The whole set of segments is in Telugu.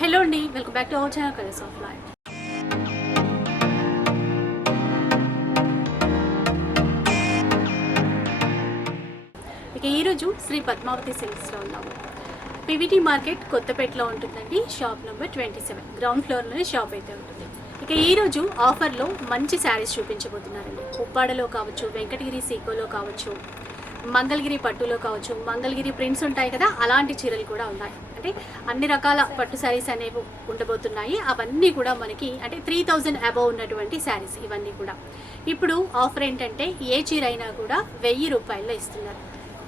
హలో అండి welcome back to our channel colours of life ఇక ఈరోజు శ్రీ పద్మావతి సిల్క్స్లో ఉన్నాము. పివిటి మార్కెట్ కొత్తపేటలో ఉంటుందండి shop number twenty seven ground ఫ్లోర్లోనే shop అయితే ఉంటుంది. ఇక ఈరోజు ఆఫర్లో మంచి శారీస్ చూపించబోతున్నారండి. ఉప్పాడలో కావచ్చు వెంకటగిరి సీకోలో కావచ్చు మంగళగిరి పట్టులో కావచ్చు మంగళగిరి ప్రింట్స్ ఉంటాయి కదా అలాంటి చీరలు కూడా ఉన్నాయి. అంటే అన్ని రకాల పట్టు శారీస్ అనేవి ఉండబోతున్నాయి. అవన్నీ కూడా మనకి అంటే త్రీ థౌజండ్ అబవ్ ఉన్నటువంటి శారీస్ ఇవన్నీ కూడా. ఇప్పుడు ఆఫర్ ఏంటంటే ఏ చీర అయినా కూడా వెయ్యి రూపాయల్లో ఇస్తున్నారు.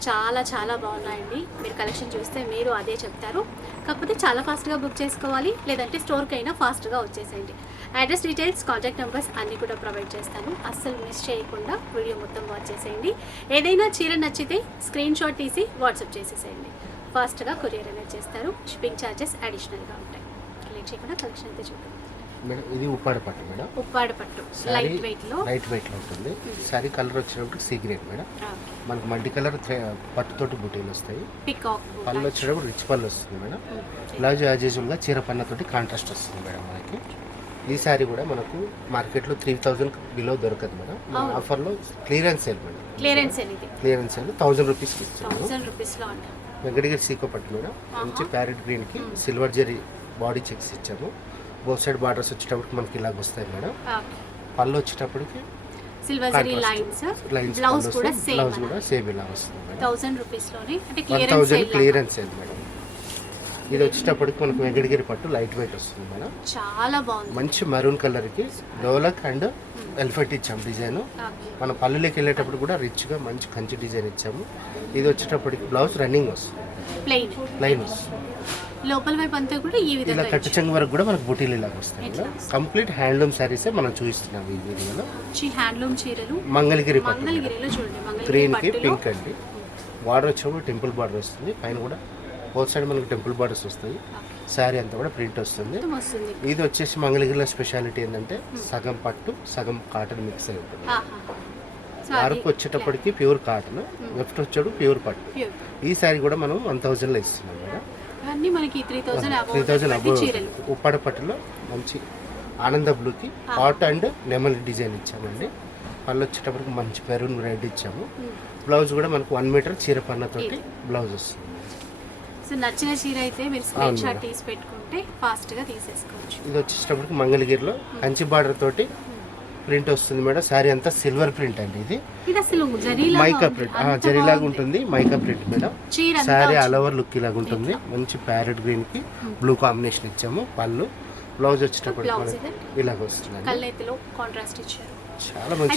చాలా చాలా బాగున్నాయండి. మీరు కలెక్షన్ చూస్తే మీరు అదే చెప్తారు. కాకపోతే చాలా ఫాస్ట్గా బుక్ చేసుకోవాలి. లేదంటే స్టోర్కి అయినా ఫాస్ట్గా వచ్చేసేయండి. అడ్రస్ డీటెయిల్స్ కాంటాక్ట్ నెంబర్స్ అన్నీ కూడా ప్రొవైడ్ చేస్తాను. అస్సలు మిస్ చేయకుండా వీడియో మొత్తం వాచ్ చేసేయండి. ఏదైనా చీర నచ్చితే స్క్రీన్ షాట్ తీసి వాట్సాప్ చేసేసేయండి. ఫాస్ట్గా కొరియర్ అనేది చేస్తారు. షిప్పింగ్ ఛార్జెస్ అడిషనల్గా ఉంటాయి. లేట్ చేయకుండా కలెక్షన్ అయితే చూద్దాం. మేడం ఇది ఉప్పాడ పట్టు మేడం. ఉప్పాడ పట్టు లైట్ వెయిట్లో. లైట్ వెయిట్లో ఉంటుంది. శారీ కలర్ వచ్చినప్పుడు సీ గ్రేడ్ మేడం. మనకు మల్టీ కలర్ పట్టుతోటి బుటీలు వస్తాయి. పికాక్ పళ్ళు వచ్చేటప్పుడు రిచ్ పళ్ళు వస్తుంది మేడం. బ్లౌజ్ యాజ్ యూజువల్గా చీర పన్నతోటి కాంట్రాస్ట్ వస్తుంది మేడం మనకి. ఈ శారీ కూడా మనకు మార్కెట్లో త్రీ థౌజండ్ బిలో దొరకదు మేడం. మన. ఆఫర్లో క్లియరెన్స్ సేల్ మేడం. క్లియరెన్స్ అనేది క్లియరెన్స్ సేల్ థౌజండ్ రూపీస్కి ఇస్తున్నాము. థౌసండ్ రూపీస్లో అంట. వెంకటగిరి సీకో పట్టు మేడం మంచి ప్యారెట్ గ్రీన్కి సిల్వర్ జరీ బాడీ చెక్స్ ఇచ్చాము. బోత్ సైడ్ బార్డర్స్ వచ్చేటప్పటికి మనకి ఇలాగ వస్తాయి మేడం. పళ్ళు వచ్చేటప్పటికి సిల్వర్ జరీ లైన్స్ బ్లౌజ్ కూడా సేమ్ ఇలా వస్తుంది మేడం. థౌసండ్ రూపీస్లోనే అంటే క్లియరెన్స్ క్లియరెన్స్ మేడం. ఇది వచ్చేటప్పటికి మనకు వెంకటగిరి పట్టు లైట్ వెయిట్ వస్తుంది మేడం. చాలా బాగుంది. మంచి మరూన్ కలర్కి డోలక్ అండ్ ఎలిఫెంట్ ఇచ్చాము డిజైన్. మన పళ్ళులోకి వెళ్ళేటప్పుడు కూడా రిచ్గా మంచి కంచి డిజైన్ ఇచ్చాము. ఇది వచ్చేటప్పటికి బ్లౌజ్ రన్నింగ్ వస్తుంది. ప్లెయిన్ లైన్ వస్తుంది. లోపల వైపు అంతా కూడా ఈ ఇలా విధంగా కట్టు చెంగు వరకు కూడా మనకు బుటీలు ఇలా వస్తాయి కంప్లీట్ హ్యాండ్లూమ్ శారీసే మనం చూపిస్తున్నాం ఈ వీడియోలో. హ్యాండ్లూమ్ చీరలు. మంగళగిరి పట్టు. గ్రీన్కి పింక్ అండి. బార్డర్ వచ్చేప్పుడు టెంపుల్ బార్డర్ వస్తుంది. పైన కూడా బోత్ సైడ్ మనకి టెంపుల్ బార్డర్స్ వస్తాయి. శారీ అంతా కూడా ప్రింట్ వస్తుంది. వస్తుంది. ఇది వచ్చేసి మంగళగిరిలో స్పెషాలిటీ ఏంటంటే సగం పట్టు సగం కాటన్ మిక్స్ అయి ఉంటుంది. వరకు వచ్చేటప్పటికి ప్యూర్ కాటన్ లెఫ్ట్ వచ్చాడు ప్యూర్ పట్టు. ఈ శారీ కూడా మనం వన్ థౌజండ్లో ఇస్తున్నాం madam three thousand above Uppada పట్టులో మంచి ఆనంద బ్లూకి హాట్ అండ్ నెమల్ డిజైన్ ఇచ్చామండి. పళ్ళు వచ్చేటప్పటికి మంచి మెరూన్ రెడ్ ఇచ్చాము. బ్లౌజ్ కూడా మనకు వన్ మీటర్ చీర పన్నతోటి బ్లౌజ్ వస్తుంది. సో నచ్చిన చీర అయితే మీరు స్క్రీన్ షాట్. తీసి పెట్టుకుంటే ఫాస్ట్గా తీసేసుకోవచ్చు. ఇది వచ్చేటప్పటికి మంగళగిరిలో కంచి బార్డర్ తోటి ప్రింట్ వస్తుంది మేడం. శారీ అంతా సిల్వర్ ప్రింట్ అండి ఇది. ఇది అసలు మైకా ప్రింట్ జరీలాగా ఉంటుంది మైకా ప్రింట్ మేడం. చీర అంతా శారీ ఆల్ ఓవర్ లుక్ ఇలాగ ఉంటుంది. మంచి ప్యారెట్ గ్రీన్కి బ్లూ కాంబినేషన్ ఇచ్చాము పళ్ళు. బ్లౌజ్ మనకి ఇలాగ కళ్ళెత్తిలో కాంట్రాస్ట్ ఇచ్చారు. చాలా మంచి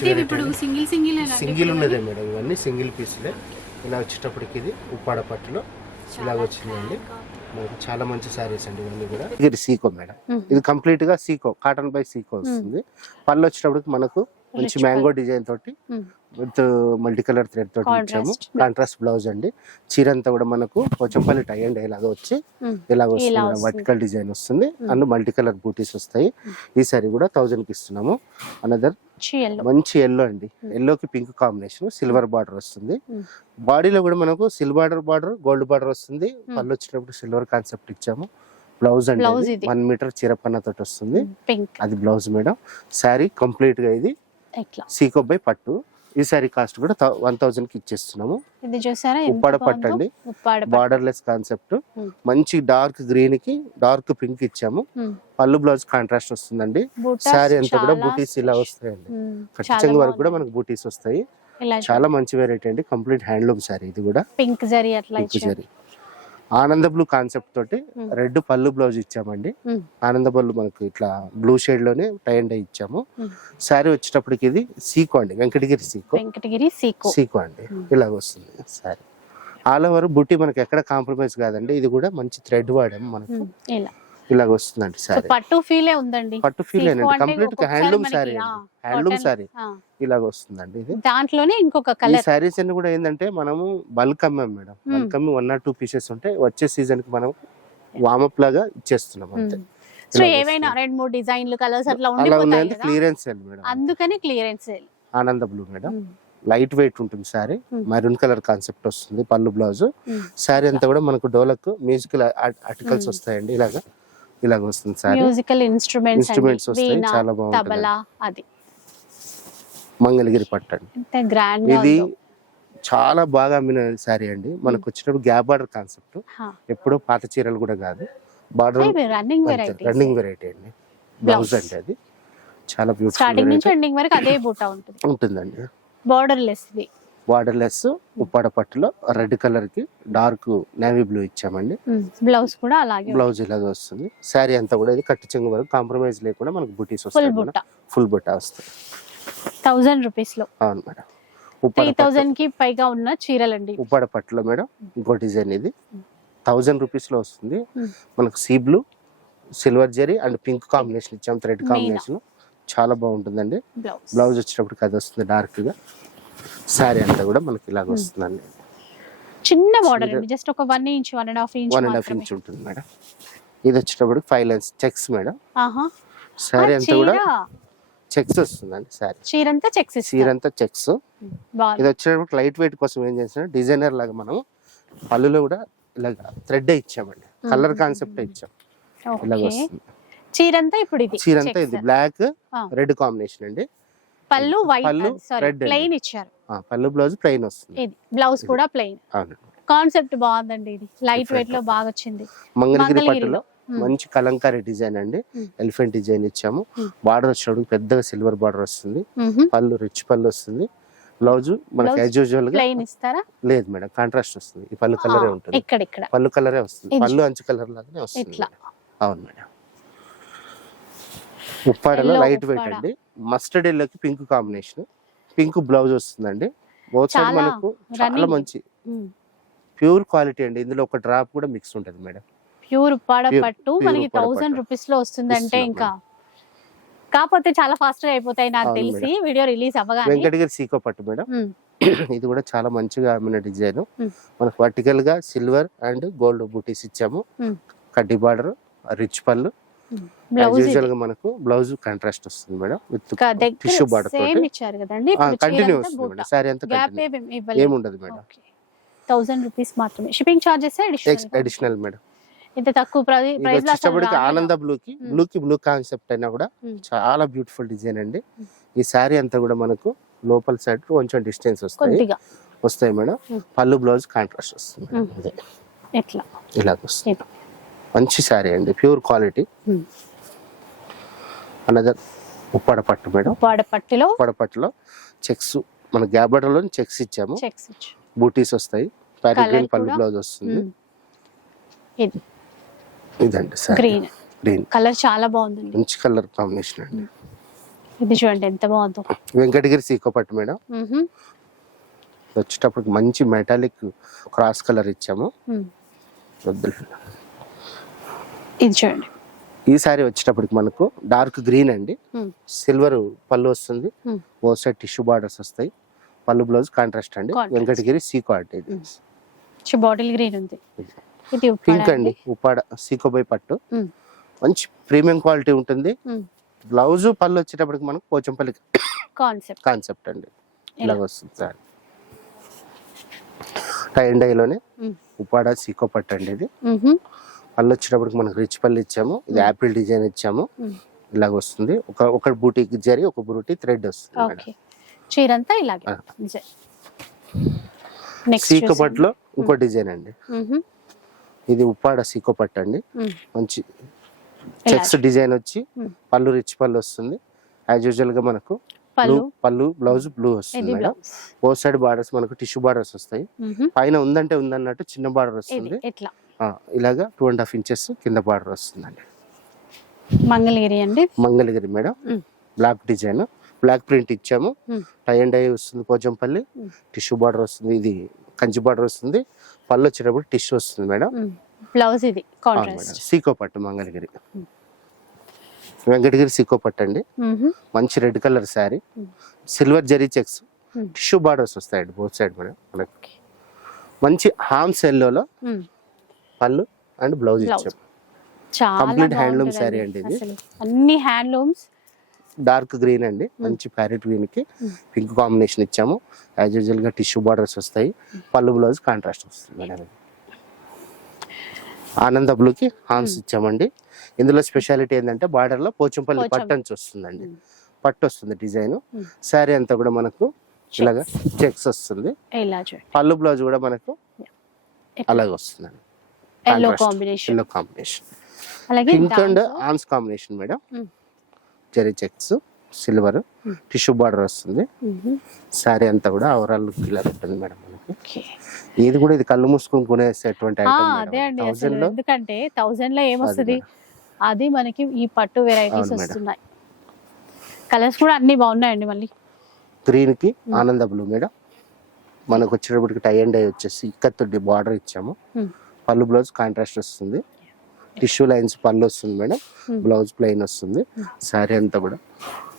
సింగిల్ సింగిల్ సింగిల్ ఉన్నదే మేడం ఇవన్నీ సింగిల్ పీస్లే ఇలా వచ్చేటప్పటికి ఇది ఉప్పాడ పట్టులో. ఇలాగ వచ్చిందండి. మనకు చాలా మంచి సారీస్ అండి ఇవన్నీ కూడా. ఇది సీకో మేడం. ఇది కంప్లీట్గా సీకో కాటన్ బై సీకో వస్తుంది. పళ్ళు వచ్చేటప్పటికి మనకు మంచి మ్యాంగో డిజైన్ తోటి విత్ మల్టీ కలర్ థ్రెడ్ తోటి ఇచ్చాము. కాంట్రాస్ట్ బ్లౌజ్ అండి. చీర అంతా కూడా మనకు పోచంపల్లి టై అండ్ ఇలాగ వచ్చి ఇలాగ వస్తుంది. వస్తుంది. వర్టికల్ డిజైన్ వస్తుంది. అండ్ మల్టీ కలర్ బూటీస్ వస్తాయి. ఈ సారీ కూడా థౌజండ్కి ఇస్తున్నాము. అనదర్ చీరలు మంచి ఎల్లో అండి. ఎల్లోకి పింక్ కాంబినేషన్ సిల్వర్ బార్డర్ వస్తుంది. బాడీలో కూడా మనకు సిల్వర్ బార్డర్ గోల్డ్ బార్డర్ వస్తుంది. పళ్ళు వచ్చినప్పుడు సిల్వర్ కాన్సెప్ట్ ఇచ్చాము. బ్లౌజ్ అండి. వన్ మీటర్ చీరపన్న తోటి వస్తుంది. పింక్ అది బ్లౌజ్ మేడం. శారీ కంప్లీట్గా ఇది. సీకో బై పట్టు. ఈ శారీ కాస్ట్ కూడా వన్ థౌజండ్కి ఇచ్చేస్తున్నాము. ఇది చూసారా? ఉప్పాడ పట్టు బాగుందో? అండి. ఉప్పాడ పట్టు. Borderless concept. మంచి డార్క్ గ్రీన్కి డార్క్ పింక్ ఇచ్చాము. పళ్ళు బ్లౌజ్ కాంట్రాస్ట్ వస్తుందండి. శారీ అంతా కూడా బూటీస్ ఇలా. వస్తాయండి. చెంగు వరకు కూడా. మనకు బూటీస్ వస్తాయి. చాలా మంచి వెరైటీ అండి. కంప్లీట్ హ్యాండ్లూమ్ శారీ ఇది కూడా. పింక్ జరీ అట్లా పింక్ జరీ ఆనంద బ్లూ కాన్సెప్ట్ తోటి. రెడ్ పళ్ళు బ్లౌజ్ ఇచ్చామండి. ఆనంద పళ్ళు మనకు ఇట్లా బ్లూ షేడ్లోనే టై అండ్ ఇచ్చాము. శారీ వచ్చేటప్పటికి ఇది సీకో అండి వెంకటగిరి సీకో వెంకటగిరి సీకో సీకో అండి. ఇలాగ వస్తుంది శారీ ఆల్ ఓవర్ బుట్టి మనకి ఎక్కడ కాంప్రమైజ్ కాదండి ఇది కూడా మంచి థ్రెడ్ వాడాము మనకు. ఇలా ఇలాగ వస్తుందండి సో శారీ పట్టు ఫీలే ఉందండి. పట్టు ఫీల్ కంప్లీట్ హ్యాండ్లూమ్ ఆ, హ్యాండ్లూమ్ ఆ, ఇలాగ వస్తుందండి ఇది. దాంట్లోనే ఇంకొక ఈ కలర్ శారీస్ అన్ని కూడా ఏంటంటే మనము బల్క్ అమ్మాం మేడం. Hmm. బల్క్ అమ్మి వన్ ఆర్ టూ పీసెస్ ఉంటే వచ్చే సీజన్కి మనం వామప్ లాగా ఇచ్చేస్తున్నాం అంతే. సో ఇలా ఏవైనా రెండు మూడు డిజైన్లు కలర్స్ అట్లా ఉండిపోతాయి క్లియరెన్స్ సేల్ మేడం. అందుకని క్లియరెన్స్ సేల్ ఆనంద బ్లూ మేడం. లైట్ వెయిట్ ఉంటుంది Hmm. మరూన్ కలర్ కాన్సెప్ట్ వస్తుంది పళ్ళు బ్లౌజ్ Hmm. శారీ అంతా కూడా మనకు డోలకు మ్యూజికల్ ఆర్టికల్స్ Hmm. వస్తాయండి ఇలాగా. ఇలాగ వస్తుంది సారీ. మ్యూజికల్ ఇన్స్ట్రుమెంట్స్ Instruments వస్తాయి, చాలా బాగుంటుంది. తబలా అది. మంగళగిరి పట్టు అండి. ఎంత గ్రాండ్ ఇది. చాలా బాగా అమ్మిన శారీ అండి. మనకు వచ్చినప్పుడు గ్యాప్ బార్డర్ కాన్సెప్ట్. ఎప్పుడో పాత చీరలు కూడా కాదు. Border running variety running variety అండి. బ్లౌజ్ అండి అది. చాలా బ్యూటిఫుల్ స్టార్టింగ్ నుంచి ఎండింగ్ వరకు అదే బూటా ఉంటుంది. ఉంటుందండి. బార్డర్ లెస్ ఇది బార్డర్ లెస్ ఉప్పాడ పట్టులో రెడ్ కలర్కి డార్క్ నేవీ బ్లూ ఇచ్చామండి. బ్లౌజ్ కూడా అలాగే బ్లౌజ్ ఇలాగ వస్తుంది. శారీ అంతా కూడా ఇది కట్టి చెంగు వరకు కాంప్రమైజ్ లేకుండా మనకు బుటీస్ బుట్ట. ఫుల్ బుట్ట వస్తాయి. థౌజండ్ రూపీస్లో అవును మేడం. త్రీ థౌజండ్కి పైగా ఉన్న చీరలండి. ఉప్పాడ పట్టులో మేడం ఇంకో డిజైన్ ఇది. థౌజండ్ రూపీస్లో వస్తుంది. మనకు sea blue silver zari and pink combination ఇచ్చాం. Thread combination. చాలా బాగుంటుందండి. బ్లౌజ్. వచ్చేటప్పుడు అది వస్తుంది డార్క్గా శారీ అంతా కూడా మనకి ఇలాగ Hmm. వస్తుందండి. చిన్న బార్డర్ జస్ట్ ఒక one inch one and half inch one and half inch ఉంటుంది మేడం. ఇది వచ్చేటప్పుడు ఫైవ్ లైన్స్ చెక్స్ మేడం. ఆహా. శారీ అంతా కూడా చెక్స్ వస్తుందండి శారీ చీర అంతా చెక్స్ చీర అంతా చెక్స్ ఇది వచ్చేటప్పుడు లైట్ వెయిట్ కోసం ఏం చేసిన డిజైనర్ లాగా మనం పళ్ళులో కూడా ఇలాగ థ్రెడ్ ఇచ్చామండి. కలర్ కాన్సెప్ట్ ఇచ్చాం. ఇలాగ ఓకే వస్తుంది. చీర అంతా ఇప్పుడు ఇది చీర అంతా checks. ఇది బ్లాక్. రెడ్ కాంబినేషన్ అండి. పళ్ళు వైట్ సారీ. ప్లెయిన్ ఇచ్చారు. ఆ, పళ్ళు బ్లౌజ్ ప్లెయిన్ వస్తుంది. ఇది బ్లౌజ్ కూడా ప్లెయిన్ అవును. కాన్సెప్ట్ బాగుందండి ఇది. లైట్. వెయిట్లో బాగా వచ్చింది మంగళగిరి. పట్టులో మంచి కలంకారీ డిజైన్ అండి. Hmm. ఎలిఫెంట్ డిజైన్ ఇచ్చాము. Hmm. బార్డర్ వచ్చేటప్పుడు పెద్దగా సిల్వర్ బార్డర్ వస్తుంది. మ్హూ. పళ్ళు రిచ్ పళ్ళు వస్తుంది. బ్లౌజ్ మనకి యాజ్ యూజువల్గా ప్లెయిన్ ఇస్తారా? లేదు మేడం కాంట్రాస్ట్ వస్తుంది. ఈ పళ్ళు కలరే ఉంటుంది. ఇక్కడ ఇక్కడ పళ్ళు కలరే వస్తుంది. పళ్ళు అంచు కలర్ లాగానే వస్తుంది. అవును మేడం. ఉప్పాడలో లైట్ వెయిట్. అండి. మస్టర్డ్ ఎల్లోకి పింక్ కాంబినేషన్. పింక్ బ్లౌజ్ వస్తుందండి. బోత్ సైడ్ చాలా మనకు చాలా. మంచి. ప్యూర్ క్వాలిటీ అండి. ఇందులో ఒక డ్రాప్ కూడా మిక్స్ ఉంటుంది మేడం. ప్యూర్ ఉప్పాడ పట్టు మనకి థౌసండ్. రూపీస్లో వస్తుందంటే ఇంకా. కాకపోతే చాలా ఫాస్ట్గా అయిపోతాయి నాకు తెలిసి. వీడియో రిలీజ్ అవ్వగానే. వెంకటగిరి సీకో పట్టు మేడం. ఇది కూడా చాలా మంచిగా ఆమెన డిజైన్. మనకు వర్టికల్గా సిల్వర్ అండ్ గోల్డ్ బూటీస్ ఇచ్చాము. కడ్డీ బార్డర్ రిచ్ పళ్ళు యూజువల్గా మనకు బ్లౌజ్ కాంట్రాస్ట్ వస్తుంది madam with tissue border same తోటి. ఇచ్చారు కదండి. కంటిన్యూ వస్తుంది మేడం. సారీ అంతా కంటిన్యూ ఏముండదు మేడం. థౌసండ్ రూపీస్ మాత్రమే. Shipping charges additional madam? ఇంత తక్కువ ప్రైస్ వచ్చేటప్పటికి ఆనంద బ్లూ కి Hmm. బ్లూ కి బ్లూ కాన్సెప్ట్ అయినా కూడా Hmm. చాలా బ్యూటిఫుల్ డిజైన్ అండి. ఈ శారీ అంతా కూడా మనకు లోపల సైడ్ కొంచెం డిస్టెన్స్ వస్తాయి. వస్తాయి మేడం. Hmm. పళ్ళు బ్లౌజ్ కాంట్రాస్ట్ వస్తుంది. Hmm. ఎట్లా? ఇలాగ వస్తుంది. మంచి శారీ అండి pure quality. Hmm. Another Uppada పట్టు మేడం. ఉప్పాడ పట్టులో. ఉప్పాడ పట్టులో చెక్స్ మన గ్యాబర్లో చెక్స్ ఇచ్చాము. బూటీస్ వస్తాయి ప్యారీ కూడా. బ్లౌజ్ వస్తుంది. మ్మ్. ఇది. ఇదండి సారీ గ్రీన్ గ్రీన్ కలర్ చాలా బాగుందండి. మంచి కలర్ కాంబినేషన్ అండి. ఇది చూడండి ఎంత బాగుందో. వెంకటగిరి సీకో పట్టు మేడం. మ్హూ. వచ్చేటప్పటికి మంచి మెటాలిక్ క్రాస్ కలర్ ఇచ్చాము. మ్మ్. ఇది చూడండి. ఈ సారీ వచ్చేటప్పటికి మనకు డార్క్ గ్రీన్ అండి. మ్మ్. సిల్వర్ పళ్ళు వస్తుంది. ఓ సైడ్ టిష్యూ బార్డర్స్ వస్తాయి. పళ్ళు బ్లౌజ్ కాంట్రాస్ట్ అండి. వెంకటగిరి సీకో అంటే ఇది. బాటిల్ గ్రీన్ ఉంది. ఇది ఉప్పాడ పింక్ అండి. ఉప్పాడ సీకోబై పట్టు. మంచి ప్రీమియం క్వాలిటీ ఉంటుంది. బ్లౌజ్ పళ్ళు వచ్చేటప్పటికి మనకు పోచంపల్లి కాన్సెప్ట్ కాన్సెప్ట్ అండి. ఇలా. ఇలాగ వస్తుంది సార్. Tie and. ఉప్పాడ సీకో పట్టు అండి ఇది. మ్హూ. పళ్ళు వచ్చేటప్పటికి మనకు రిచ్ పళ్ళు ఇచ్చాము. ఇది. యాపిల్ డిజైన్ ఇచ్చాము. ఇలాగ వస్తుంది. ఒక ఒక బూటీకి జరి ఒక బూటీ థ్రెడ్ వస్తుంది మేడం. ఓకే. చీర అంతా ఇలాగే. ఆ. నెక్స్ట్ సీకో పట్టులో ఇంకో డిజైన్ అండి. ఇది ఉప్పాడ సీకో పట్టు అండి. మంచి చెక్స్ డిజైన్ వచ్చి. పళ్ళు రిచ్ పళ్ళు వస్తుంది. యాజ్ యూజువల్గా మనకు బ్లూ పళ్ళు బ్లౌజ్ బ్లూ వస్తుంది మేడం. బోత్ సైడ్ బార్డర్స్ మనకు టిష్యూ బార్డర్స్ వస్తాయి. పైన ఉందంటే ఉందన్నట్టు చిన్న బార్డర్ వస్తుంది. ఇలాగా టూ అండ్ హాఫ్ ఇంచెస్ కింద బార్డర్ వస్తుందండి. మంగళగిరి అండి? Mangalagiri madam. Block design block print ఇచ్చాము. టై అండ్ డై వస్తుంది పోచంపల్లి. మ్మ్. టిష్యూ బార్డర్ వస్తుంది. ఇది కంచి బార్డర్ వస్తుంది. పళ్ళు వచ్చేటప్పుడు టిష్యూ వస్తుంది మేడం. బ్లౌజ్ ఇది సీకో పట్టు మంగళగిరి. వెంకటగిరి సీకో పట్టు అండి. మంచి red colour sari. Silver zari checks. Tissue borders వస్తాయండి బోత్ సైడ్ మేడం. మనకి మంచి హామ్స్ ఎల్లోలో పళ్ళు అండ్ బ్లౌజ్. ఇచ్చాం. handloom బాగుంటుందండి saree అండి ఇది. అన్ని హ్యాండ్లూమ్స్ డార్క్ గ్రీన్ అండి. మంచి ప్యారెట్ గ్రీన్కి. పింక్ కాంబినేషన్ ఇచ్చాము. యాజ్ యూజువల్గా టిష్యూ బార్డర్స్ వస్తాయి. పళ్ళు బ్లౌజ్ కాంట్రాస్ట్ వస్తుంది మేడం ఆనంద బ్లూకి హాన్స్ ఇచ్చామండి. ఇందులో స్పెషాలిటీ ఏంటంటే బార్డర్లో పోచంపల్లి అంచు వస్తుందండి. పట్టు వస్తుంది డిజైన్. శారీ అంతా కూడా మనకు ఇలాగా చెక్స్ వస్తుంది. పళ్ళు బ్లౌజ్ కూడా మనకు అలాగే వస్తుందండి. ఎల్లో. కాంబినేషన్ ఎల్లో కాంబినేషన్ అలాగే పింక్ అండ్ ఆన్స్ combination madam. Zari checks silver. Tissue border వస్తుంది. మ్మ్. శారీ అంతా కూడా ఓవరాల్ లుక్ ఇలా ఉంటుంది మేడం మనకి. ఇది కూడా ఇది కళ్ళు మూసుకొని కొనేసేటువంటి ఐటమ్ ఎందుకంటే థౌసండ్లో ఏమొస్తుంది? అది మనకి ఈ పట్టు వెరైటీస్. వస్తున్నాయి. కలర్స్ కూడా అన్ని బాగున్నాయండి మళ్ళీ. గ్రీన్కి ఆనంద బ్లూ మేడం మనకు వచ్చేటప్పటికి టై అండ్ డై వచ్చేసి ఇక్కత్తుడి బార్డర్ ఇచ్చాము. Hmm. పళ్ళు బ్లౌజ్ కాంట్రాస్ట్ వస్తుంది. టిష్యూ లైన్స్ పళ్ళు వస్తుంది మేడం. Hmm. బ్లౌజ్ ప్లెయిన్ వస్తుంది. శారీ అంతా కూడా.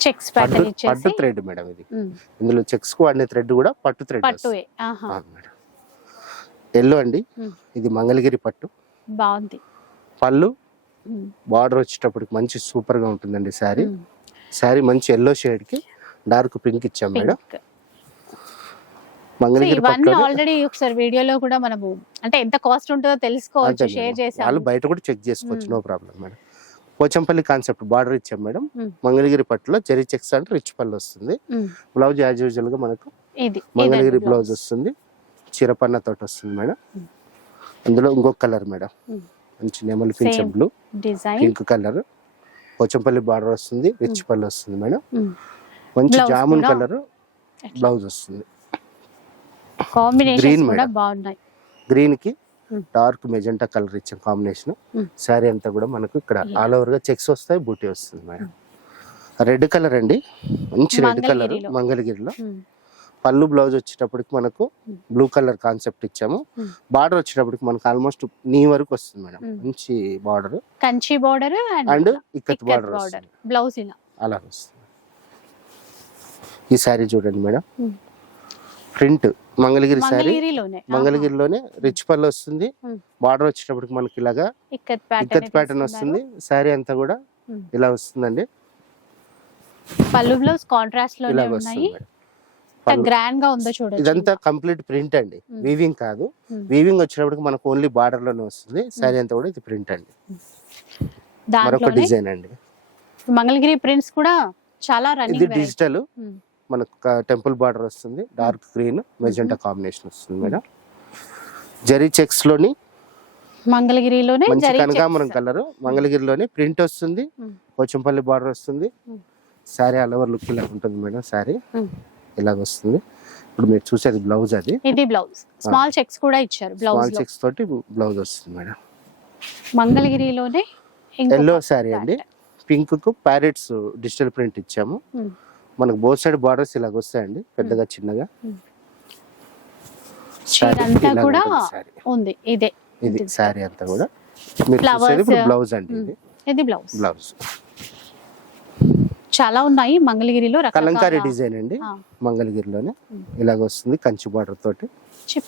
చెక్స్ పట్టు పట్టు థ్రెడ్ మేడం ఇది. ఉమ్, ఇందులో చెక్స్కు వాడిన థ్రెడ్ కూడా పట్టు థ్రెడ్ మేడం. ఎల్లో అండి. Hmm. ఇది మంగళగిరి పట్టు. బాగుంది. పళ్ళు బార్డర్ వచ్చేటప్పటికి మంచి సూపర్గా ఉంటుందండి శారీ ఉమ్, శారీ మంచి ఎల్లో షేడ్కి డార్క్ పింక్ ఇచ్చాం మేడం. మంగళగిరి ఇవన్నీ ఆల్రెడీ ఒకసారి వీడియోలో కూడా మనము అంటే ఎంత కాస్ట్ ఉంటుందో తెలుసుకోవచ్చు షేర్ వాళ్ళు చేసాము బయట కూడా చెక్ చేసుకోవచ్చు. No problem madam. Pochampally concept border ఇచ్చాం మేడం. మ్మ్. మంగళగిరి పట్టులో జెరీ చెక్స్ అంటే రిచ్ పళ్ళు వస్తుంది. బ్లౌజ్ యాజ్ యూజువల్గా మనకు ఇది మంగళగిరి బ్లౌజ్ వస్తుంది. చీరపన్న తోటి వస్తుంది మేడం. మ్మ్. అందులో ఇంకొక కలర్ మేడం. మంచి నెమలి Pincha. Blue pink colour Pochampally border వస్తుంది. రిచ్ పళ్ళు వస్తుంది మేడం. మంచి జామున్ కలర్ బ్లౌజ్ వస్తుంది. కూడా. బాగున్నాయి గ్రీన్కి. డార్క్ మెజెంటా కలర్ ఇచ్చిన కాంబినేషన్. శారీ అంతా కూడా మనకు ఇక్కడ. ఆల్ ఓవర్గా చెక్స్ వస్తాయి బూటీ వస్తుంది మేడం రెడ్ కలర్ అండి మంచి రెడ్ కలర్ మంగళగిరిలో. ఉమ్, పళ్ళు బ్లౌజ్ వచ్చేటప్పటికి మనకు. బ్లూ కలర్ కాన్సెప్ట్ ఇచ్చాము. బార్డర్ వచ్చేటప్పటికి మనకు ఆల్మోస్ట్ నీ వరకు వస్తుంది మేడం. మంచి border Kanchi border and ikat border blouse ఇలా అలా వస్తుంది ఈ శారీ చూడండి మేడం. ప్రింట్ మంగళగిరి శారీ మంగళగిరిలోనే. రిచ్ పళ్ళు వస్తుంది. బార్డర్ వచ్చేటప్పటికి మనకి ఇలాగా ఇక్కత్ ప్యాటర్న్ వస్తుంది. శారీ అంతా కూడా. ఇలా వస్తుందండి. పళ్ళు బ్లౌజ్ కాంట్రాస్ట్ ఇలాగ ఉన్నాయి. గ్రాండ్గా ఉందో చూడొచ్చు. ఇదంతా కంప్లీట్ ప్రింట్ అండి. వీవింగ్ కాదు. వీవింగ్ వచ్చినప్పటికి మనకు ఓన్లీ బార్డర్లోనే వస్తుంది. శారీ అంతా కూడా ఇది ప్రింట్ అండి. మరొక డిజైన్ అండి. మంగళగిరి ప్రింట్స్ కూడా చాలా ఇది డిజిటల్ మనకు టెంపుల్ బార్డర్ వస్తుంది డార్క్ గ్రీన్ మెజెంటా కాంబినేషన్ వస్తుంది మేడం జరీ చెక్స్లోని మంగళగిరిలోనే మంచి కనకాంబరం. కలర్ మంగళగిరిలోని ప్రింట్ వస్తుంది. పోచంపల్లి బార్డర్ వస్తుంది. శారీ ఆల్ ఓవర్ లుక్ ఇలా ఉంటుంది మేడం శారీ. ఇలాగ వస్తుంది ఇప్పుడు మీరు చూసేది బ్లౌజ్ అది ఇది బ్లౌజ్ స్మాల్ చెక్స్ కూడా ఇచ్చారు బ్లౌజ్ స్మాల్ చెక్స్ తోటి బ్లౌజ్ వస్తుంది మేడం మంగళగిరిలోనే ఎల్లో శారీ అండి. పింక్కు ప్యారెట్స్ డిజిటల్ ప్రింట్ ఇచ్చాము. మనకు బోత్ సైడ్ బార్డర్స్ ఇలాగ వస్తాయండి. పెద్దగా చిన్నగా. అంతా కూడా. ఉంది. ఇదే. ఇది శారీ అంతా కూడా. మీరు ఇప్పుడు బ్లౌజ్ అండి మ్మ్. ఇది. ఇది బ్లౌజ్ బ్లౌజ్ చాలా ఉన్నాయి మంగళగిరిలో కలంకారీ డిజైన్ అండి. మంగళగిరిలోనే. ఇలాగ వస్తుంది కంచి బార్డర్ తోటి.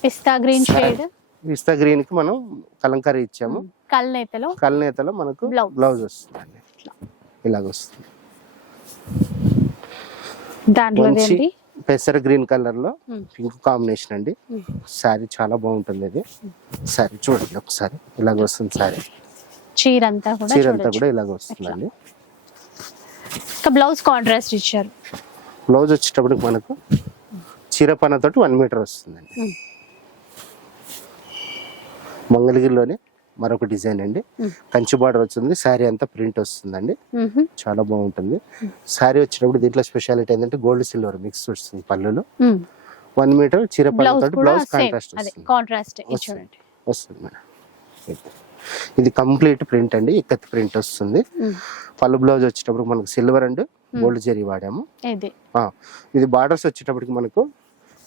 పిస్తా గ్రీన్. షేడ్ పిస్తా గ్రీన్కి మనం కలంకారీ ఇచ్చాము. కల్నేతలో కల్నేతలో మనకు. బ్లౌజ్ వస్తుందండి. ఇలాగ వస్తుంది. దాంట్లో పెసర గ్రీన్ కలర్లో. పింక్ కాంబినేషన్ అండి. శారీ చాలా బాగుంటుంది ఇది. శారీ చూడండి ఒకసారి. ఇలాగ వస్తుంది శారీ చీర అంతా కూడా చీర అంతా కూడా ఇలాగ వస్తుందండి. బ్లౌజ్ కాంట్రాస్ట్ ఇచ్చారు. బ్లౌజ్ వచ్చేటప్పటికి మనకు చీర పన్న తోటి వన్ మీటర్ వస్తుందండి. మంగళగిరిలోనే మరొక డిజైన్ అండి. కంచి బార్డర్ వచ్చింది శారీ అంతా ప్రింట్ వస్తుందండి. చాలా బాగుంటుంది. శారీ వచ్చినప్పుడు దీంట్లో స్పెషాలిటీ ఏంటంటే గోల్డ్ సిల్వర్ మిక్స్ వస్తుంది పళ్ళులో. వన్ మీటర్ చీర పన్న బ్లౌజ్ కాంట్రాస్ట్ వస్తుంది. వస్తుంది. మేడం. ఇది. కంప్లీట్ ప్రింట్ అండి ఇక్కత్ ప్రింట్ వస్తుంది. పళ్ళు బ్లౌజ్ వచ్చేటప్పుడు మనకు సిల్వర్ అండ్ గోల్డ్ జరీ వాడాము. ఇది. బార్డర్స్ వచ్చేటప్పటికి మనకు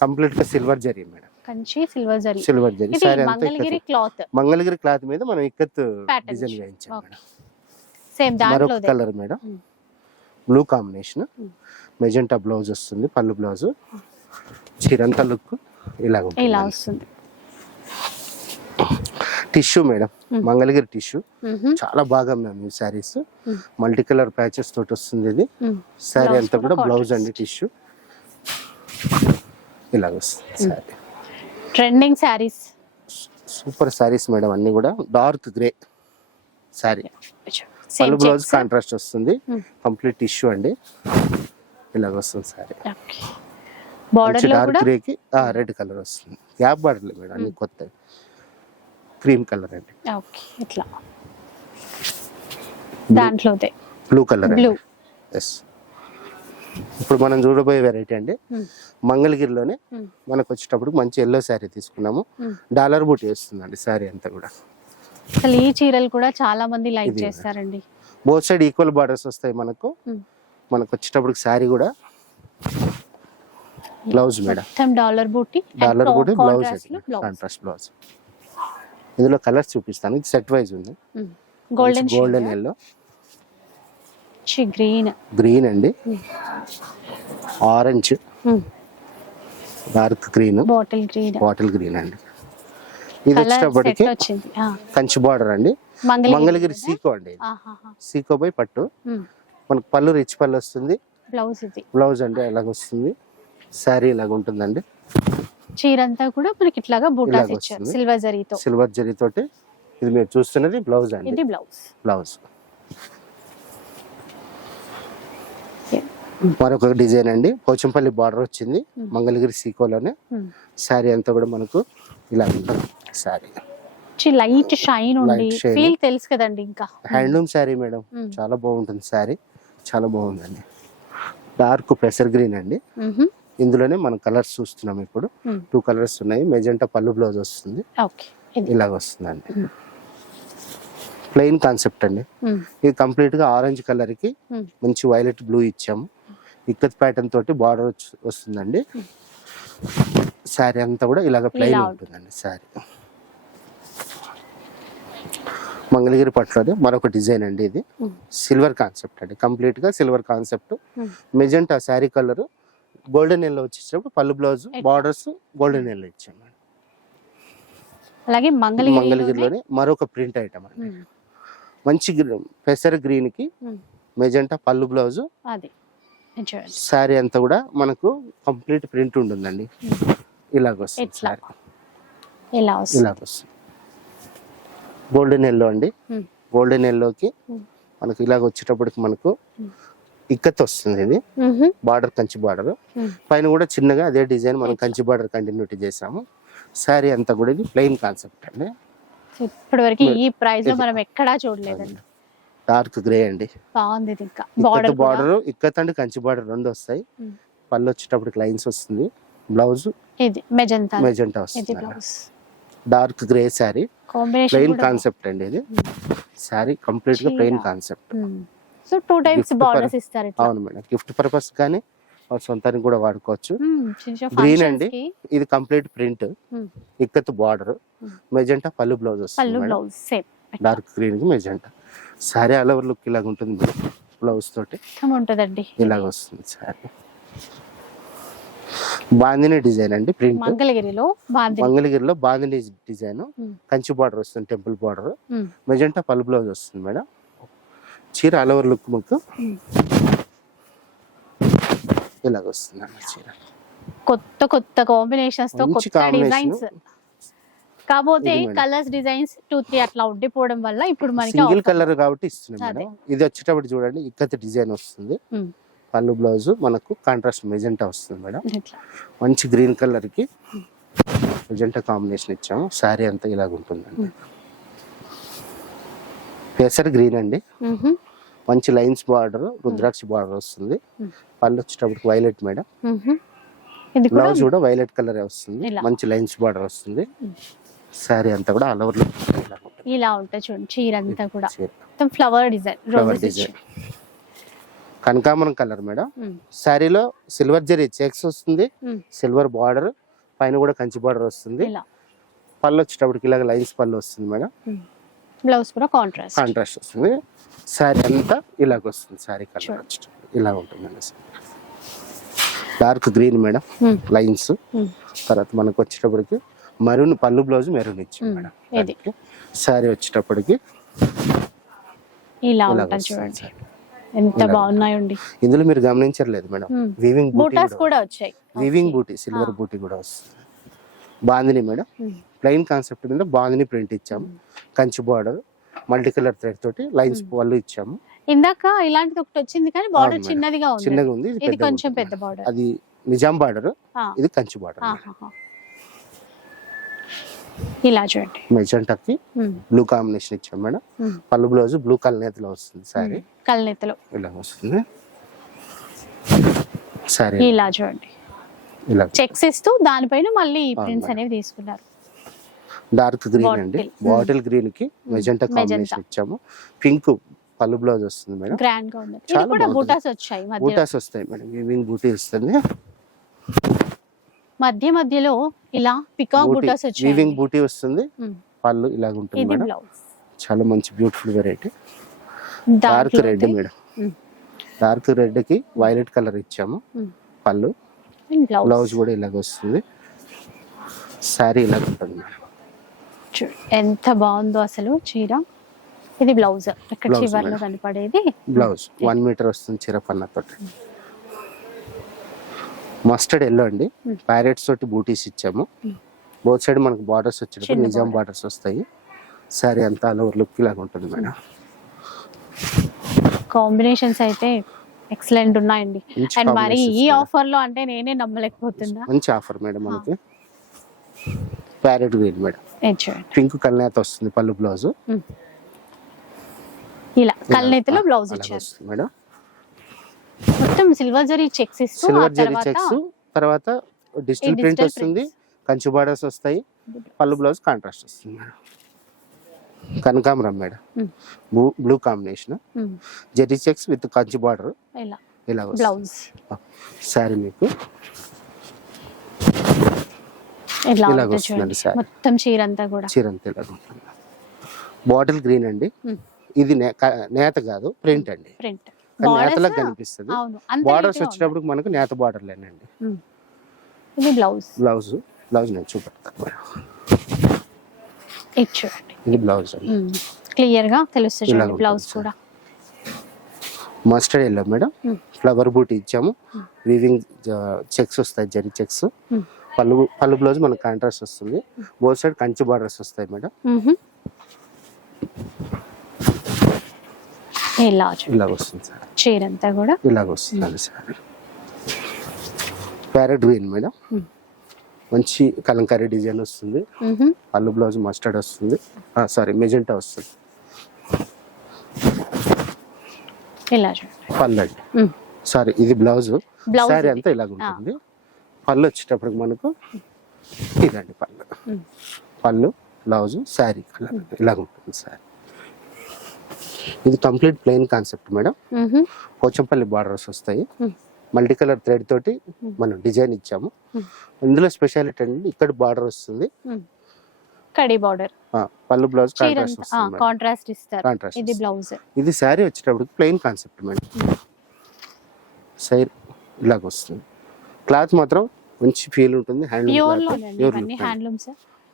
కంప్లీట్గా silver zari madam. Kanchi silver zari. Silver zari. Sari Mangalagiri cloth. Mangalagiri cloth మీద మనం ఇక్కత్ డిజైన్ వేయించాం సేమ్ దాంట్లో colour madam. Blue combination. Magenta blouse వస్తుంది పళ్ళు బ్లౌజ్ చీరంతా లుక్ ఇలా ఇలా వస్తుంది. Tissue madam. మ్మ్. మంగళగిరి టిష్యూ మ్హూ. చాలా బాగా మ్యామ్ ఈ శారీస్. మల్టీ కలర్ ప్యాచెస్ తోటి వస్తుంది ఇది. శారీ Blouse అంతా కూడా బ్లౌజ్. అండి టిష్యూ ఇలాగ వస్తుంది sari trending saris super saris madam అన్ని కూడా డార్క్ గ్రే సారీ సేమ్ పళ్ళు బ్లౌజ్ కాంట్రాస్ట్ వస్తుంది. Hmm. కంప్లీట్ టిష్యూ అండి. ఇలాగ వస్తుంది సారీ బార్డర్ డార్క్ కూడా? గ్రే కి రెడ్ కలర్ వస్తుంది. గ్యాప్ బార్డర్ మేడం అన్ని కొత్త క్రీమ్ కలర్ అండి. ఓకే ఇట్లా. దాంట్లో బ్లూ కలర్ బ్లూ ఎస్ ఇప్పుడు మనం చూడబోయే వెరైటీ అండి. Hmm. మంగళగిరిలోనే Hmm. మనకు వచ్చేటప్పుడు మంచి ఎల్లో శారీ తీసుకున్నాము. Hmm. డాలర్ బూటీ వస్తుందండి శారీ అంతా కూడా. అసలు ఈ చీరలు కూడా చాలా మంది లైక్ చేస్తారండి. బోత్ సైడ్ ఈక్వల్ బార్డర్స్ వస్తాయి మనకు. Hmm. మనకు వచ్చేటప్పుడు శారీ కూడా బ్లౌజ్ మేడం. డాలర్ బూటీ డాలర్ బూటీ బ్లౌజ్ కాంట్రాస్ట్ బ్లౌజ్ ఇందులో కలర్స్ చూపిస్తాను. సెట్ వైజ్ ఉంది. Golden golden yellow green. Green అండి. Orange. Dark green. Bottle green. Bottle green అండి. ఇది వచ్చేటప్పటికి కంచి బార్డర్ అండి. మంగళగిరి సీకో అండి. సీకో బై పట్టు. మనకు పళ్ళు రిచ్ పళ్ళు వస్తుంది. బ్లౌజ్ ఇది. బ్లౌజ్ అంటే ఎలాగ వస్తుంది? శారీ ఇలాగ ఉంటుందండి? చీర అంతా కూడా మనకి ఇట్లాగా బూటాస్ ఇలాగ ఇచ్చారు. సిల్వర్ జరీతో. సిల్వర్ జరీ తోటి ఇది మీరు చూస్తున్నది బ్లౌజ్ అండి. ఇది బ్లౌజ్. బ్లౌజ్. మరొక డిజైన్ అండి. పోచంపల్లి బార్డర్ వచ్చింది. మంగళగిరి సీకోలోనే. శారీ అంతా కూడా మనకు ఇలా ఉంటుంది. శారీ. Light shine. ఫీల్ తెలుసు కదండి ఇంకా. Handloom sari madam. చాలా బాగుంటుంది శారీ. చాలా బాగుందండి. డార్క్ పెసర్ గ్రీన్ అండి. ఇందులోనే మనం కలర్స్ చూస్తున్నాం ఇప్పుడు. టూ కలర్స్ ఉన్నాయి. మెజెంటా పళ్ళు బ్లౌజ్ వస్తుంది. ఇలాగ వస్తుందండి. ప్లెయిన్ కాన్సెప్ట్ అండి. ఇది కంప్లీట్గా ఆరెంజ్ కలర్కి. మంచి వైలెట్ బ్లూ ఇచ్చాము. ఇక్కత్ ప్యాటర్న్ తోటి బార్డర్ వస్తుందండి. శారీ అంతా కూడా ఇలాగ ప్లెయిన్ ఉంటుందండి శారీ మంగళగిరి పట్టులోనే మరొక డిజైన్ అండి ఇది. సిల్వర్ కాన్సెప్ట్ అండి. కంప్లీట్గా silver concept. Magenta sari colour golden yellow వచ్చేటప్పుడు పళ్ళు బ్లౌజ్? బార్డర్స్ గోల్డెన్ ఎల్లో ఇచ్చాము అలాగే మంగళగిరి మంగళగిరిలోనే మరొక ప్రింట్ ఐటమ్ అండి. మంచి గ్రీ- పెసర గ్రీన్కి మెజెంటా పళ్ళు బ్లౌజ్ శారీ అంతా కూడా మనకు కంప్లీట్ ప్రింట్ ఉంటుందండి. ఇలాగ వస్తుంది ఎట్లా? శారీ. ఇలా వస్తుంది. ఇలాగ వస్తుంది. గోల్డెన్ ఎల్లో అండి. గోల్డెన్ ఎల్లోకి మ్మ్. మనకు ఇలాగ వచ్చేటప్పటికి మనకు ఇక్కత్ వస్తుంది ఇది. Border Kanchi border. పైన కూడా చిన్నగా అదే డిజైన్ మనం కంచి బార్డర్ కంటిన్యూటీ చేసాము. శారీ అంతా కూడా ఇది ప్లెయిన్ కాన్సెప్ట్ అండి. ఇప్పటి వరకు ఈ ప్రైస్లో మనం ఎక్కడా చూడలేదండి. డార్క్ గ్రే అండి. బాగుంది ఇంకా. బార్డర్ బార్డర్ ఇక్కత్ అండి కంచి బార్డర్ రెండు వస్తాయి. పళ్ళు వచ్చేటప్పటికి లైన్స్ వస్తుంది. బ్లౌజ్ ఇది మెజెంటా. వస్తుంది dark grey sari plain concept అండి ఇది. శారీ కంప్లీట్గా plain. Concept so two types Gift borders ఇస్తారు ఇట్లా. అవును మేడం. గిఫ్ట్ పర్పస్ కానీ సొంతానికి కూడా వాడుకోవచ్చు. Green functions అండి. ఇది కంప్లీట్ ప్రింట్ మ్మ్. ఇక్కత్ బార్డర్. మెజెంటా పళ్ళు బ్లౌజ్ వస్తుంది మేడం. బ్లౌజ్ సేమ్ డార్క్ గ్రీన్కి magenta sari all over look ఇలాగ ఉంటుంది మేడం బ్లౌజ్ తోటి. ఉంటదండి. ఇలాగ వస్తుంది సారీ. బాందిని డిజైన్ అండి ప్రింట్. మంగళగిరిలో మంగళగిరిలో బాందిని డిజైన్. కంచి బార్డర్ వస్తుంది టెంపుల్ బార్డర్. మెజెంటా పళ్ళు బ్లౌజ్ వస్తుంది మేడం. చీర ఆల్ ఓవర్ లుక్ మీకు. ఇలాగ వస్తుంది చీర. కొత్త కొత్త కాంబినేషన్స్తో కొత్త. డిజైన్స్ కాకపోతే. కలర్స్ డిజైన్స్ టూ త్రీ అట్లా ఉండిపోవడం వల్ల ఇప్పుడు మనకి సింగిల్. కలర్ కాబట్టి ఇస్తున్నాం. మేడం ఇది వచ్చేటప్పుడు చూడండి ఇక్కత డిజైన్ వస్తుంది. పళ్ళు బ్లౌజ్ మనకు కాంట్రాస్ట్ మెజెంటా వస్తుంది మేడం. మంచి గ్రీన్ కలర్కి మెజెంటా కాంబినేషన్ ఇచ్చాము శారీ అంతా ఇలాగ ఉంటుందండి పెసర్ గ్రీన్ అండి. మంచి లైన్స్ బార్డర్ రుద్రాక్ష బార్డర్ వస్తుంది. పళ్ళు వచ్చేటప్పటికి వైలెట్ మేడం బ్లౌజ్ కూడా వైలెట్ కలర్ వస్తుంది. మంచి లైన్స్ బార్డర్ వస్తుంది. శారీ అంతా కూడా ఆల్ ఓవర్ ఇలా ఉంటుంది. ఇలా ఉంటుంది చూడండి చీర అంతా కూడా. మొత్తం ఫ్లవర్ డిజైన్ ఫ్లవర్ డిజైన్ కనకాంబరం కలర్ మేడం. శారీలో సిల్వర్ జరీ చెక్స్ వస్తుంది. సిల్వర్ బార్డర్ పైన కూడా కంచి బార్డర్ వస్తుంది. ఇలా. పళ్ళు వచ్చేటప్పటికి ఇలాగ లైన్స్ పళ్ళు వస్తుంది మేడం. బ్లౌజ్ కూడా కాంట్రాస్ట్ కాంట్రాస్ట్ వస్తుంది. శారీ అంతా ఇలాగ వస్తుంది శారీ కలర్ ఇలా ఉంటుందండి డార్క్ గ్రీన్ మేడం. లైన్స్ తర్వాత మనకు వచ్చేటప్పటికి మరూన్ పళ్ళు బ్లౌజ్ మెరూన్ ఇచ్చాం. మేడం. శారీ వచ్చేటప్పటికి ఇలా ఉంటుంది చూడండి. ఎంత బాగున్నాయండి ఇందులో మీరు గమనించలేదు మేడం. వీవింగ్ బూటీ బూటాస్ కూడా వచ్చాయి. వీవింగ్ బూటీ సిల్వర్. బూటీ కూడా వస్తుంది. బాందిని మేడం. ప్లెయిన్ కాన్సెప్ట్ మీద బాగుంది ప్రింట్ ఇచ్చాము Kanchi border multi colour thread తోటి లైన్స్ పళ్ళు ఇచ్చాము. ఇందాక ఇలాంటిది ఒకటి వచ్చింది కానీ బార్డర్. చిన్నదిగా ఉంది. చిన్నగా ఉంది ఇది కొంచెం పెద్ద బార్డర్ అది నిజాం బార్డర్ ఇది కంచి బార్డర్ ఇలా చూడండి. మెజెంటాకి బ్లూ కాంబినేషన్ ఇచ్చాం మేడం. పళ్ళు బ్లౌజ్ బ్లూ కలర్ నేతలో వస్తుంది సారీ కళ్ళనెత్తలు ఇలా వస్తుంది. సారీ ఇలా చూడండి. ఇలా. చెక్స్ ఇస్తూ దానిపైన మళ్ళీ ప్రింట్స్. అనేవి తీసుకున్నారు. డార్క్ గ్రీన్ అండి. బాటిల్. గ్రీన్కి మెజెంటా కాంబినేషన్ ఇచ్చాము. పింక్ పళ్ళు బ్లౌజ్ వస్తుంది మేడం. గ్రాండ్గా ఉంది. ఇది చాలా. బూటాస్ వచ్చాయి బూటాస్ వస్తాయి మేడం. వీవింగ్ బూటీ వస్తుంది. మధ్య మధ్యలో ఇలా పికాక్ బూటాస్ వచ్చాయి. వీవింగ్ బూటీ వస్తుంది. పళ్ళు ఇలాగ ఉంటుంది మేడం. చాలా మంచి beautiful variety dark red madam. Dark రెడ్కి violet colour ఇచ్చాము. పళ్ళు. బ్లౌజ్ కూడా ఇలాగ వస్తుంది. శారీ ఇలాగ ఉంటుంది మేడం. ఎంత బాగుందో అసలు చీర. ఇది బ్లౌజ్ ఇక్కడ చివర్లో. కనపడేది. బ్లౌజ్ వన్ మీటర్ వస్తుంది చిరపన్న తోటి మస్టర్డ్ ఎల్లో అండి. Hmm. ప్యారెట్స్ తోటి బూటీస్ ఇచ్చాము. బోత్ సైడ్ మనకు బార్డర్స్ వచ్చేటప్పుడు నిజాం. బార్డర్స్ వస్తాయి. సారీ అంతా ఓవర్ లుక్ ఇలాగ ఉంటుంది మేడం. కాంబినేషన్స్ అయితే ఎక్సలెంట్ ఉన్నాయండి. అండ్ మరి ఈ. ఆఫర్లో అంటే నేనే నమ్మలేకపోతున్నా. మంచి ఆఫర్ మేడం మనకి. Parrot green madam. పింక్ కల్నేత వస్తుంది పళ్ళు బ్లౌజ్ ఇలా. కళ్ళనెత్తిలో బ్లౌజ్ ఇచ్చారు. మేడం. మొత్తం సిల్వర్ జరీ చెక్స్ ఇస్తూ సిల్వర్ జరీ చెక్స్ తర్వాత డిజిటల్ ప్రింట్ వస్తుంది కంచు బార్డర్స్ వస్తాయి పళ్ళు బ్లౌజ్ కాంట్రాస్ట్ వస్తుంది మేడం. కనకాంబరం madam. Hmm. Blue combination zari checks with Kanchi border ఇలా. బ్లౌజ్ శారీ మీకు. ఇలా వస్తుందండి. మొత్తం చీర అంతా కూడా. చీర అంతా ఇలా ఉంటుంది. బాటిల్ గ్రీన్ అండి. Hmm. ఇది నేత కాదు ప్రింట్ అండి. ప్రింట్. కానీ నేతలా బార్డర్స్ కనిపిస్తుంది. బార్డర్స్ వచ్చేటప్పుడు మనకు నేత బార్డర్లేనండి ఉంది. ఉమ్. ఇది బ్లౌజ్. బ్లౌజ్ బ్లౌజ్ నేను చూపెడతాను ఇది చూడండి. ఇది బ్లౌజ్ క్లియర్గా తెలుస్తుంది బ్లౌజ్. కూడా. Mustard yellow madam. ఫ్లవర్ బూట్ ఇచ్చాము. వీవింగ్ చెక్స్ వస్తాయి జరీ చెక్స్. పళ్ళు పళ్ళు బ్లౌజ్ మనకు కాంట్రాస్ట్ వస్తుంది. బోత్ సైడ్ కంచి బార్డర్స్ వస్తాయి మేడం. ఇలా ఇలాగ వస్తుంది సార్. చీర అంతా కూడా? ఇలాగ వస్తుంది sir. Parrot green madam Hmm. మంచి కలంకారీ డిజైన్ వస్తుంది. పళ్ళు బ్లౌజ్ మస్టర్డ్ వస్తుంది. సారీ మెజెంటా వస్తుంది. ఇలా చూడండి పళ్ళు అండి. సారీ ఇది బ్లౌజ్ సారీ. అంతా ఇలాగ ఉంటుంది. పళ్ళు వచ్చేటప్పటికి మనకు ఇదండి పళ్ళు. మ్మ్. పళ్ళు బ్లౌజ్ శారీ కలర్. ఇలాగ ఉంటుంది సారీ. ఇది complete plain concept madam. Pochampally borders వస్తాయి. మల్టీ కలర్ థ్రెడ్ తోటి మనం డిజైన్ ఇచ్చాము. ఇందులో స్పెషాలిటీ అండి ఇక్కడ బార్డర్ వస్తుంది. కడి బార్డర్. పళ్ళు బ్లౌజ్ కాంట్రాస్ట్ ఇది వస్తుంది. బ్లౌజ్. ఇది శారీ వచ్చేటప్పటికి ప్లెయిన్ కాన్సెప్ట్ మేడం. సైడ్ ఇలాగ వస్తుంది. క్లాత్ మాత్రం మంచి ఫీల్ ఉంటుంది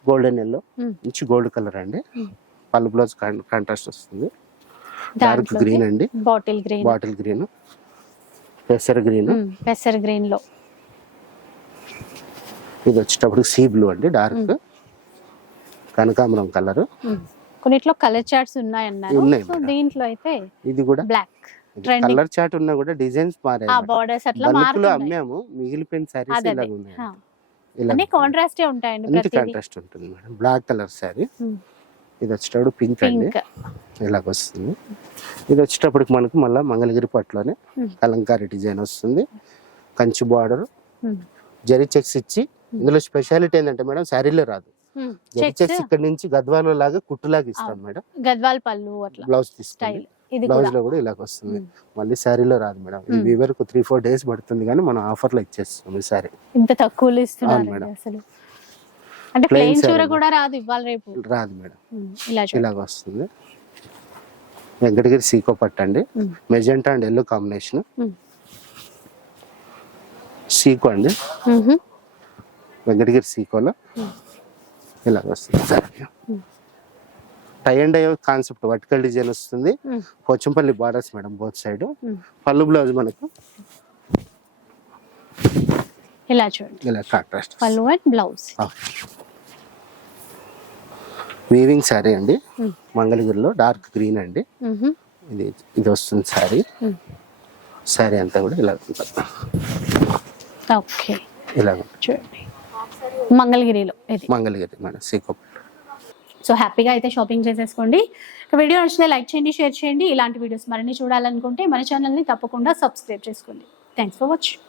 గోల్డెన్ ఎల్లో. మంచి గోల్డ్ కలర్ అండి. పళ్ళు బ్లౌజ్ కాంట్రాస్ట్ వస్తుంది. డార్క్ గ్రీన్ అండి. బాటిల్ గ్రీన్ బాటిల్ గ్రీన్ పెసర్ గ్రీన్ పెసర్ గ్రీన్లో. ఇది వచ్చేటప్పుడు సీ బ్లూ అండి డార్క్ కనకాంబరం కలర్. కొన్నిట్లో కలర్ చార్ట్స్ ఉన్నాయన్నారు. ఉన్నాయి సో మేడం. దీంట్లో అయితే ఇది కూడా బ్లాక్. కలర్ చాట్ ఉన్నా కూడా డిజైన్స్ మారాయి ఆ. బార్డర్స్ అట్లా మారుతున్నాయి. అమ్మాము మిగిలిపోయిన సారీస్ ఇలాగ ఉన్నాయి. ఇలా. కాంట్రాస్టే ఉంటాయండి ప్రతిదీ. కాంట్రాస్ట్ ఉంటుంది మేడం. బ్లాక్ కలర్ మ్మ్. ఇది వచ్చేటప్పుడు పింక్ అండి. ఇలాగ వస్తుంది. ఇది వచ్చేటప్పటికి మనకు మళ్ళీ మంగళగిరి పట్టులోనే మ్మ్. కలంకారీ డిజైన్ వస్తుంది. కంచి బార్డర్ మ్మ్. జరీ చెక్స్ ఇచ్చి ఇందులో స్పెషాలిటీ ఏంటంటే మేడం శారీలో రాదు. మ్మ్. జరీ చెక్స్ ఇక్కడ నుంచి గద్వాల లాగా కుట్టులాగా ఇస్తాం. మేడం. గద్వాల్ పళ్ళు బ్లౌజ్ స్టైల్ తీసుకుంటే ఇది బ్లౌజ్లో కూడా ఇలాగ వస్తుంది. మళ్ళీ శారీలో రాదు మేడం. ఇది మ్మ్. వీవర్కు త్రీ ఫోర్ డేస్ పడుతుంది కానీ మనం ఆఫర్లో ఇచ్చేస్తాం ఈ సారీ ఇంత తక్కువలో ఇస్తున్నారు మేడం. అంటే ప్లెయిన్ చీర. కూడా రాదు ఇవాళ రేపు. రాదు మేడం. ఇలా ఇలాగ వస్తుంది. వెంకటగిరి సీకో పట్టండి. Magenta and yellow combination. Seeko అండి. వెంకటగిరి సీకోలో. ఇలాగ వస్తుంది. Sari. Tie and dye concept vertical design వస్తుంది. Pochampally borders madam both side. పళ్ళు బ్లౌజ్ మనకు. ఇలా చూడండి ఇలా కాంట్రాస్ట్ పళ్ళు అండ్ బ్లౌజ్ వీవింగ్ శారీ అండి. మంగళగిరిలో డార్క్ గ్రీన్ అండి. ఇది ఇది వస్తుంది శారీ. శారీ అంతా కూడా ఇలా ఉంటుంది. ఓకే. ఇలా మంగళగిరిలో ఇది. మంగళగిరి మేడం సీకో సో హ్యాపీగా అయితే షాపింగ్ చేసేసుకోండి. వీడియో నచ్చితే లైక్ చేయండి షేర్ చేయండి. ఇలాంటి వీడియోస్ మరిన్ని చూడాలనుకుంటే మన ఛానల్ని తప్పకుండా సబ్స్క్రైబ్ చేసుకోండి. Thanks for watching